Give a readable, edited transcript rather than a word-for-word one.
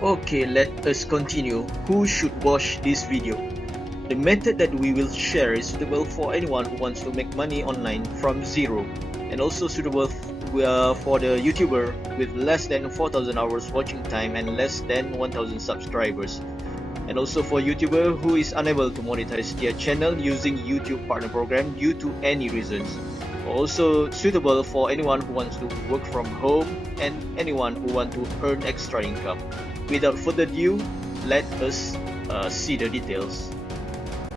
Okay, let us continue. Who should watch this video? The method that we will share is suitable for anyone who wants to make money online from zero, and also suitable for the YouTuber with less than 4,000 hours watching time and less than 1,000 subscribers, and also for YouTuber who is unable to monetize their channel using YouTube partner program due to any reasons. Also suitable for anyone who wants to work from home and anyone who want to earn extra income. Without further ado, let us see the details.